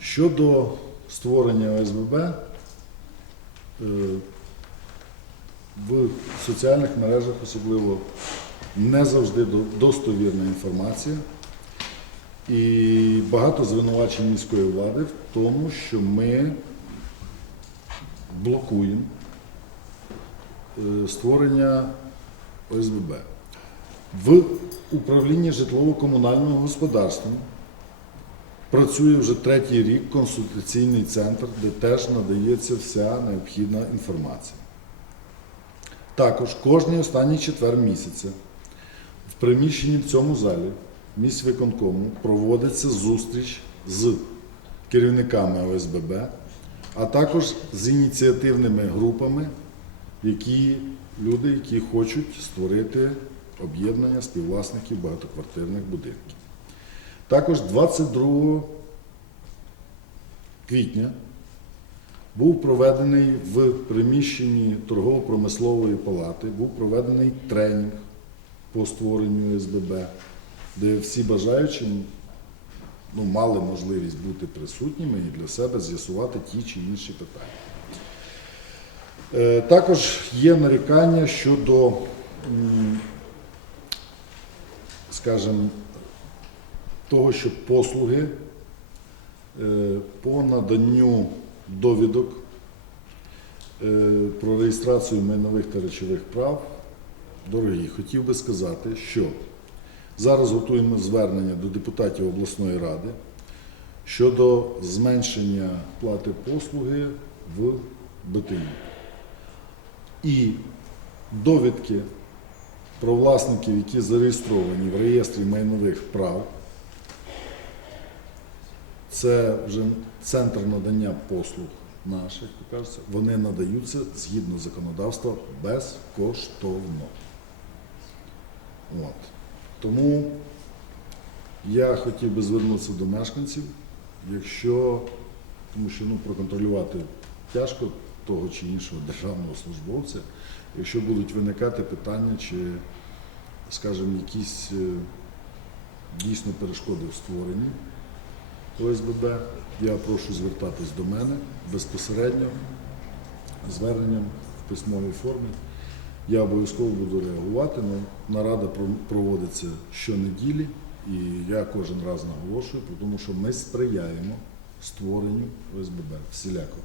Щодо створення ОСББ, е, в соціальних мережах особливо не завжди достовірна інформація. І багато звинувачень міської влади в тому, що ми блокуємо е, створення ОСББ. В управлінні житлово-комунального господарства працює вже третій рік консультаційний центр, де теж надається вся необхідна інформація. Також кожний останній четвер місяця в приміщенні в цьому залі міськвиконкому проводиться зустріч з керівниками ОСББ, а також з ініціативними групами, які люди, які хочуть створити об'єднання співвласників багатоквартирних будинків. Також 22 квітня був проведений в приміщенні торгово-промислової палати, був проведений тренінг по створенню СББ, де всі бажаючі ну, мали можливість бути присутніми і для себе з'ясувати ті чи інші питання. Е, Також є нарікання щодо, скажімо, того, що послуги е, по наданню довідок е, про реєстрацію майнових та речових прав. Дорогі, хотів би сказати, що зараз готуємо звернення до депутатів обласної ради щодо зменшення плати послуги в БТІ. І довідки про власників, які зареєстровані в реєстрі майнових прав, це вже центр надання послуг наших, кажеться, вони надаються згідно законодавства безкоштовно. От. Тому я хотів би звернутися до мешканців, якщо, тому що ну, проконтролювати тяжко того чи іншого державного службовця, якщо будуть виникати питання, чи, скажімо, якісь е, дійсно перешкоди в створенні ОСББ, я прошу звертатись до мене безпосередньо зверненням в письмовій формі. Я обов'язково буду реагувати. Ну, нарада проводиться щонеділі, і я кожен раз наголошую, тому що ми сприяємо створенню ОСББ всіляко.